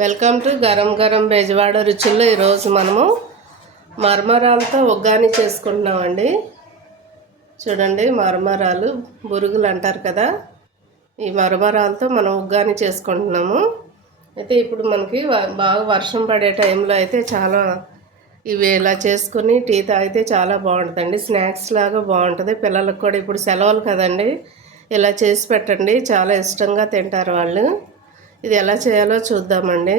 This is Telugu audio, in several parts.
వెల్కమ్ టు గరం గరం బెజవాడ రుచుల్లో ఈరోజు మనము మరమరాలతో ఉగ్గాని చేసుకుంటున్నామండి. చూడండి, మరమరాలు బురుగులు అంటారు కదా, ఈ మరమరాలతో మనం ఉగ్గాని చేసుకుంటున్నాము. అయితే ఇప్పుడు మనకి బాగా వర్షం పడే టైంలో అయితే చాలా ఇవి ఇలా చేసుకుని టీ తాగితే చాలా బాగుంటుందండి. స్నాక్స్ లాగా బాగుంటుంది. పిల్లలకు కూడా ఇప్పుడు సెలవులు కదండి, ఇలా చేసి పెట్టండి, చాలా ఇష్టంగా తింటారు వాళ్ళు. ఇది ఎలా చేయాలో చూద్దామండి.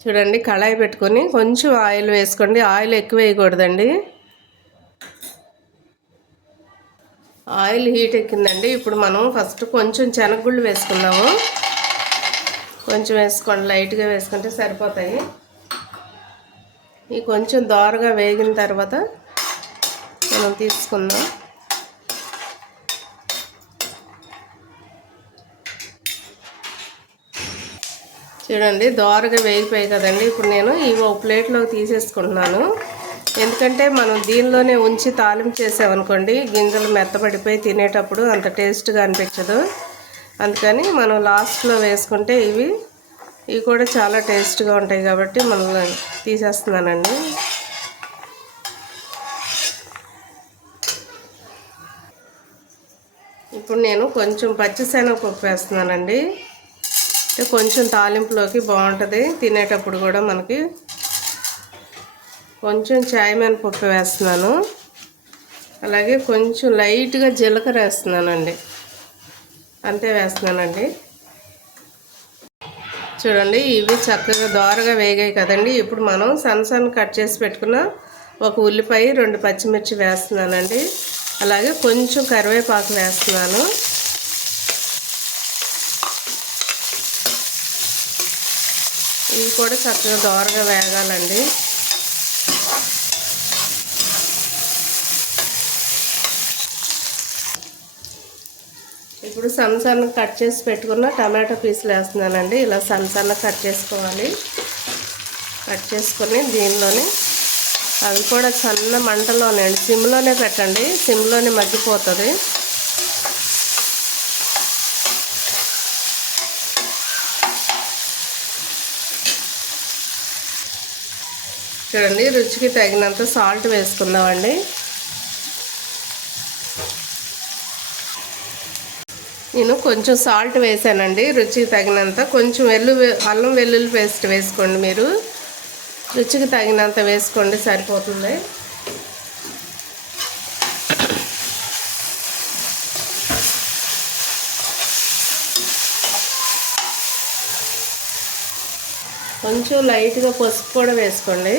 చూడండి, కళాయి పెట్టుకొని కొంచెం ఆయిల్ వేసుకోండి. ఆయిల్ ఎక్కువ వేయకూడదండి. Oil heat ఎక్కిందండి. ఇప్పుడు మనం ఫస్ట్ కొంచెం శనగగుళ్ళు వేసుకుందాము. కొంచెం వేసుకోండి, లైట్గా వేసుకుంటే సరిపోతాయి. ఈ కొంచెం దోరగా వేగిన తర్వాత మనం తీసుకుందాం. చూడండి, దోరగా వేగిపోయాయి కదండి. ఇప్పుడు నేను ఇవి ఒక ప్లేట్లోకి తీసేసుకుంటున్నాను. ఎందుకంటే మనం దీనిలోనే ఉంచి తాలింపు చేసామనుకోండి, గింజలు మెత్తబడిపోయి తినేటప్పుడు అంత టేస్ట్గా అనిపించదు. అందుకని మనం లాస్ట్లో వేసుకుంటే ఇవి కూడా చాలా టేస్ట్గా ఉంటాయి కాబట్టి మనం తీసేస్తున్నానండి. ఇప్పుడు నేను కొంచెం పచ్చిశనగపప్పు వేస్తున్నానండి. కొంచెం తాలింపులోకి బాగుంటుంది తినేటప్పుడు కూడా. మనకి కొంచెం చాయమినపప్పు వేస్తున్నాను. అలాగే కొంచెం లైట్గా జీలకర్ర వేస్తున్నానండి, అంతే వేస్తున్నానండి. చూడండి, ఇవి చక్కగా దోరగా వేగాయి కదండి. ఇప్పుడు మనం సన్న కట్ చేసి పెట్టుకున్న ఒక ఉల్లిపాయ, 2 పచ్చిమిర్చి వేస్తున్నానండి. అలాగే కొంచెం కరివేపాకు వేస్తున్నాను. ఇవి కూడా చక్కగా దోరగా వేగాలండి. ఇప్పుడు సన్న కట్ చేసి పెట్టుకున్న టమాటో పీసులు వేస్తున్నానండి. ఇలా సన్న కట్ చేసుకోవాలి. కట్ చేసుకొని దీనిలోనే అవి కూడా సన్న మంటలోనే, సిమ్లోనే పెట్టండి, సిమ్లోనే మగ్గిపోతుంది. చూడండి, రుచికి తగినంత సాల్ట్ వేసుకుందామండి. నేను కొంచెం సాల్ట్ వేసానండి, రుచికి తగినంత. కొంచెం అల్లం వెల్లుల్లి పేస్ట్ వేసుకోండి. మీరు రుచికి తగినంత వేసుకోండి, సరిపోతుంది. కొంచెం లైట్గా పసుపు కూడా వేసుకోండి.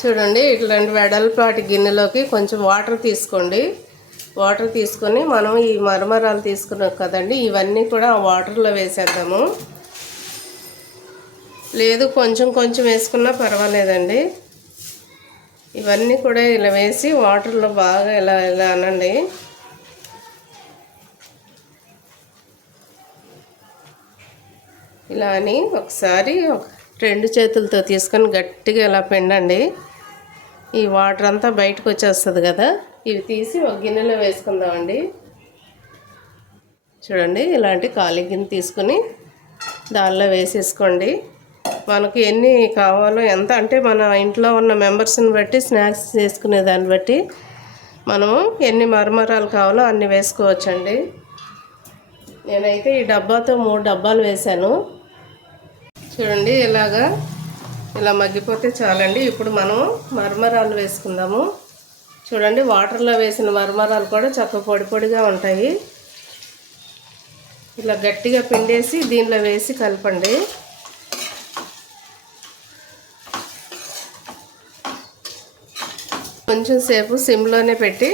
చూడండి, ఇట్లాంటి వెడల్పాటి గిన్నెలోకి కొంచెం వాటర్ తీసుకోండి. వాటర్ తీసుకొని మనం ఈ మరమరాలు తీసుకున్నాం కదండి, ఇవన్నీ కూడా ఆ వాటర్లో వేసేద్దాము. లేదు కొంచెం కొంచెం వేసుకున్నా పర్వాలేదండి. ఇవన్నీ కూడా ఇలా వేసి వాటర్లో బాగా ఇలా అనండి. ఇలా అని ఒకసారి 2 చేతులతో తీసుకొని గట్టిగా ఇలా పిండండి. ఈ వాటర్ అంతా బయటకు వచ్చేస్తుంది కదా, ఇవి తీసి ఒక గిన్నెలో వేసుకుందామండి. చూడండి, ఇలాంటి ఖాళీ గిన్నె తీసుకుని దానిలో వేసేసుకోండి. మనకు ఎన్ని కావాలో, ఎంత అంటే మన ఇంట్లో ఉన్న మెంబర్స్ని బట్టి, స్నాక్స్ చేసుకునే దాన్ని బట్టి మనము ఎన్ని మరమరాలు కావాలో అన్ని వేసుకోవచ్చండి. నేనైతే ఈ డబ్బాతో 3 డబ్బాలు వేశాను. చూడండి, ఇలా మగ్గిపోతే చాలండి. ఇప్పుడు మనం మరమరాలు వేసుకుందాము. చూడండి, వాటర్లో వేసిన మరమరాలు కూడా చక్కగా పొడి పొడిగా ఉంటాయి. ఇలా గట్టిగా పిండేసి దీనిలో వేసి కలపండి. కొంచెం సేపు సిమ్లోనే పెట్టి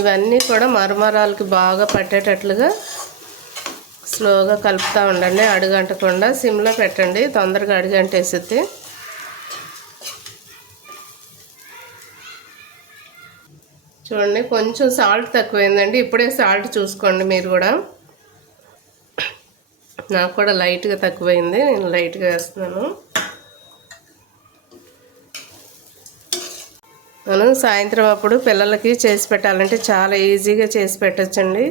ఇవన్నీ కూడా మరమరాలకి బాగా పట్టేటట్లుగా స్లోగా కలుపుతూ ఉండండి. అడుగంటకుండా సిమ్లో పెట్టండి, తొందరగా అడుగంటేసిద్ది. చూడండి, కొంచెం సాల్ట్ తక్కువైందండి. ఇప్పుడే సాల్ట్ చూసుకోండి మీరు కూడా. నాకు కూడా లైట్గా తక్కువైంది, నేను లైట్గా వేస్తున్నాను. మనం సాయంత్రం అప్పుడు పిల్లలకి చేసి పెట్టాలంటే చాలా ఈజీగా చేసి పెట్టచ్చండి.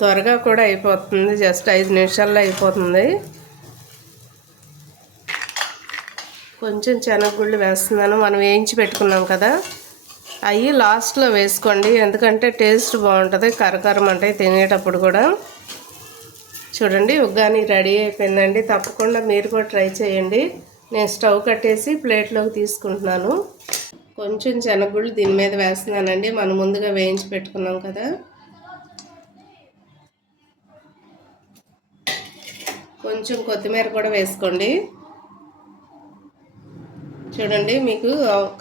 త్వరగా కూడా అయిపోతుంది, జస్ట్ 5 నిమిషాల్లో అయిపోతుంది. కొంచెం శనగగుళ్ళు వేస్తున్నాను. మనం వేయించి పెట్టుకున్నాం కదా, అవి లాస్ట్లో వేసుకోండి, ఎందుకంటే టేస్ట్ బాగుంటుంది, కరకరం అంటే తినేటప్పుడు కూడా. చూడండి ఉగ్గాని రెడీ అయిపోయిందండి. తప్పకుండా మీరు కూడా ట్రై చేయండి. నేను స్టవ్ కట్టేసి ప్లేట్లోకి తీసుకుంటున్నాను. కొంచెం శనగగుళ్ళు దీని మీద వేస్తున్నానండి, మనం ముందుగా వేయించి పెట్టుకున్నాం కదా. కొంచెం కొత్తిమీర కూడా వేసుకోండి. చూడండి, మీకు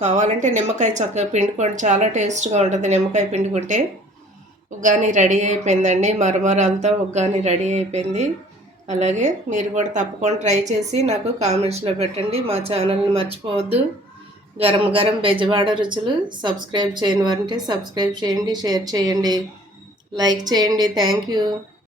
కావాలంటే నిమ్మకాయ చక్కగా పిండుకోండి, చాలా టేస్ట్గా ఉంటుంది నిమ్మకాయ పిండుకుంటే. ఉగ్గాని రెడీ అయిపోయిందండి, మరమరాలతో ఉగ్గాని రెడీ అయిపోయింది. అలాగే మీరు కూడా తప్పకుండా ట్రై చేసి నాకు కామెంట్స్లో పెట్టండి. మా ఛానల్ని మర్చిపోవద్దు. గరం గరం బెజవాడ రుచులు. సబ్స్క్రైబ్ చేయని వారంటే సబ్స్క్రైబ్ చేయండి, షేర్ చేయండి, లైక్ చేయండి. Thank you.